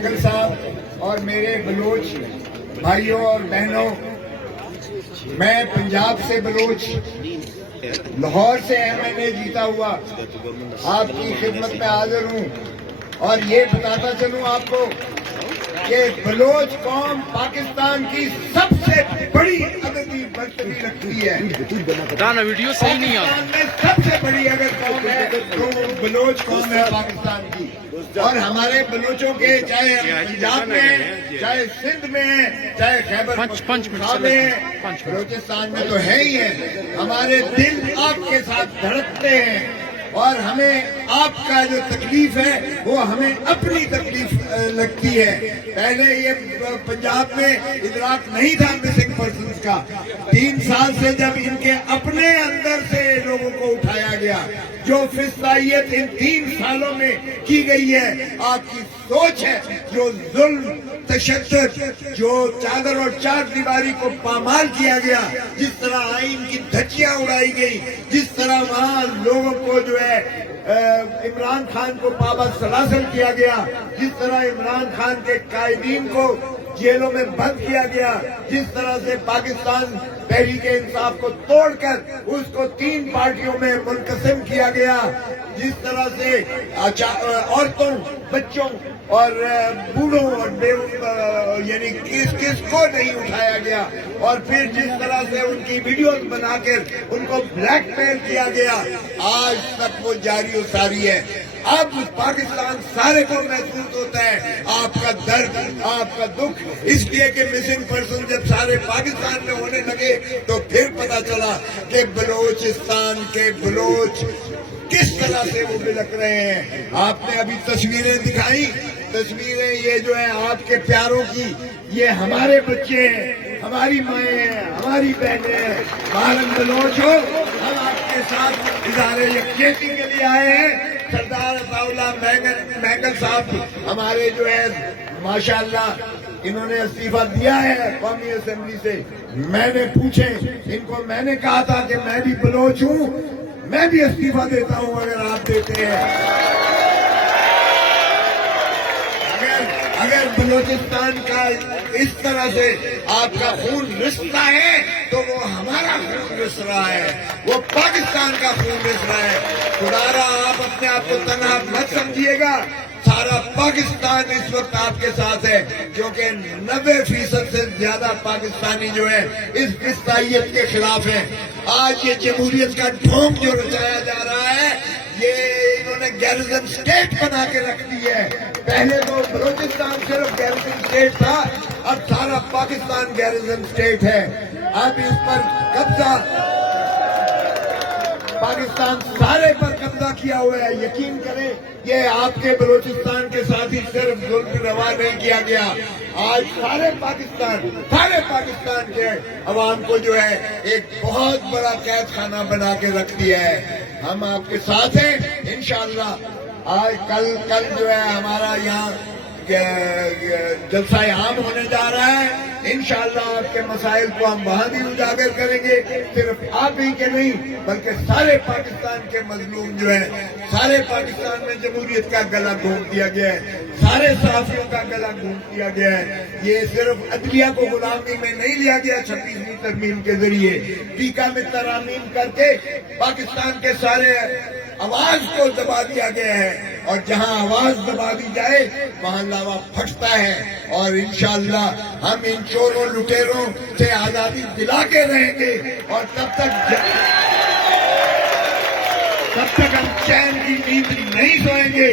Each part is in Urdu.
مینگل صاحب اور میرے بلوچ بھائیوں اور بہنوں، میں پنجاب سے بلوچ لاہور سے MNA جیتا ہوا آپ کی خدمت میں حاضر ہوں اور یہ بتاتا چلوں آپ کو کہ بلوچ قوم پاکستان کی سب سے بڑی عددی برتری رکھتی ہے۔ ویڈیو صحیح نہیں پاکستان میں سب سے بڑی اگر قوم ہے تو وہ بلوچ قوم ہے پاکستان کی، اور ہمارے بلوچوں کے چاہے پنجاب میں ہیں، چاہے سندھ میں ہیں، چاہے خیبر پختونخوا میں ہیں، بلوچستان میں تو ہے ہی ہے۔ ہمارے دل آپ کے ساتھ دھڑکتے ہیں اور ہمیں آپ کا جو تکلیف ہے وہ ہمیں اپنی تکلیف لگتی ہے۔ پہلے یہ پنجاب میں ادراک نہیں تھا مسنگ پرسنز کا، 3 سال سے جب ان کے اپنے اندر سے لوگوں کو اٹھایا گیا، جو فضائیت ان 3 سالوں میں کی گئی ہے، آپ کی سوچ ہے، جو ظلم تشدد، جو چادر اور چار دیواری کو پامال کیا گیا، جس طرح آئین کی دھجیاں اڑائی گئی، جس طرح وہاں لوگوں کو جو ہے عمران خان کو پابند سلاسل کیا گیا، جس طرح عمران خان کے قائدین کو جیلوں میں بند کیا گیا، جس طرح سے پاکستان تحریک انصاف کو توڑ کر اس کو 3 پارٹیوں میں منقسم کیا گیا، جس طرح سے عورتوں، بچوں اور بوڑھوں اور یعنی کس کو نہیں اٹھایا گیا، اور پھر جس طرح سے ان کی ویڈیوز بنا کر ان کو بلیک میل کیا گیا، آج تک وہ جاری و ساری ہے۔ اب پاکستان سارے کو محسوس ہوتا ہے آپ کا درد، آپ کا دکھ، اس لیے کہ مسنگ پرسن جب سارے پاکستان میں ہونے لگے تو پھر پتا چلا کہ بلوچستان کے بلوچ کس طرح سے وہ بلک رہے ہیں۔ آپ نے ابھی تصویریں دکھائی، تصویریں یہ جو ہیں آپ کے پیاروں کی، یہ ہمارے بچے ہیں، ہماری مائیں ہیں، ہماری بہنیں ہیں۔ مہرنگ بلوچ ہو، ہم آپ کے ساتھ اظہار یکجہتی کے لیے آئے ہیں۔ سردار عطاءاللہ مینگل صاحب ہمارے جو ہے ماشاءاللہ انہوں نے استعفیٰ دیا ہے قومی اسمبلی سے، میں نے پوچھے ان کو، میں نے کہا تھا کہ میں بھی بلوچ ہوں، میں بھی استعفیٰ دیتا ہوں اگر آپ دیتے ہیں۔ اگر بلوچستان کا اس طرح سے آپ کا خون رستا ہے تو وہ ہمارا خون رس رہا ہے، وہ پاکستان کا خون رس رہا ہے۔ خدا را آپ اپنے آپ کو تنہا مت سمجھیے گا، سارا پاکستان اس وقت آپ کے ساتھ ہے، کیونکہ 90% سے زیادہ پاکستانی جو ہے اس فضائیت کے خلاف ہیں۔ آج یہ جمہوریت کا ڈھونگ جو رچایا جا رہا ہے، یہ انہوں نے گیرزن سٹیٹ بنا کے رکھ دی ہے۔ پہلے تو بلوچستان صرف گیرزن سٹیٹ تھا، اب سارا پاکستان گیرزن سٹیٹ ہے۔ اب اس پر قبضہ پاکستان سارے پر قبضہ کیا ہوا ہے۔ یقین کریں یہ آپ کے بلوچستان کے ساتھ ہی صرف ظلم روا نہیں کیا گیا، آج سارے پاکستان کے عوام کو جو ہے ایک بہت بڑا قید خانہ بنا کے رکھ دیا ہے۔ ہم آپ کے ساتھ ہیں انشاءاللہ۔ آج کل جو ہے ہمارا یہاں جلسہ عام ہونے جا رہا ہے، انشاءاللہ آپ کے مسائل کو ہم وہاں بھی اجاگر کریں گے، صرف آپ ہی کے نہیں بلکہ سارے پاکستان کے مظلوم جو ہیں، سارے پاکستان میں جمہوریت کا گلا گھونٹ دیا گیا ہے، سارے صحافیوں کا گلا گھونٹ دیا گیا ہے۔ یہ صرف عدلیہ کو غلامی میں نہیں لیا گیا 26ویں ترمیم کے ذریعے، ٹیکہ میں ترامیم کر کے پاکستان کے سارے آواز کو دبا دیا گیا ہے، اور جہاں آواز دبا دی جائے وہاں لاوا پھٹتا ہے، اور انشاءاللہ ہم ان چوروں لٹیروں سے آزادی دلا کے رہیں گے، اور تب تک ہم چین کی نیند نہیں سوئیں گے۔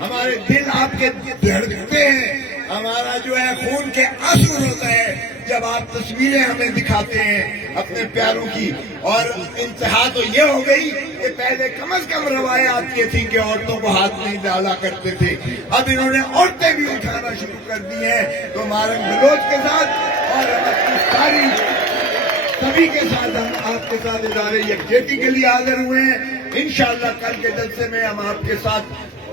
ہمارے دل آپ کے دھڑکتے ہیں، ہمارا جو ہے خون کے آنسو ہوتا ہے جب آپ تصویریں ہمیں دکھاتے ہیں اپنے پیاروں کی۔ اور انتہا تو یہ ہو گئی کہ پہلے کم از کم روایات یہ تھی کہ عورتوں کو ہاتھ نہیں ڈالا کرتے تھے، اب انہوں نے عورتیں بھی اٹھانا شروع کر دی ہیں۔ تو مہرنگ بلوچ کے ساتھ اور ہم اپنی ساری سبھی کے ساتھ ہم آپ کے ساتھ اظہار یکجہتی کے لیے حاضر ہوئے ہیں۔ انشاءاللہ کل کے جلسے میں ہم آپ کے ساتھ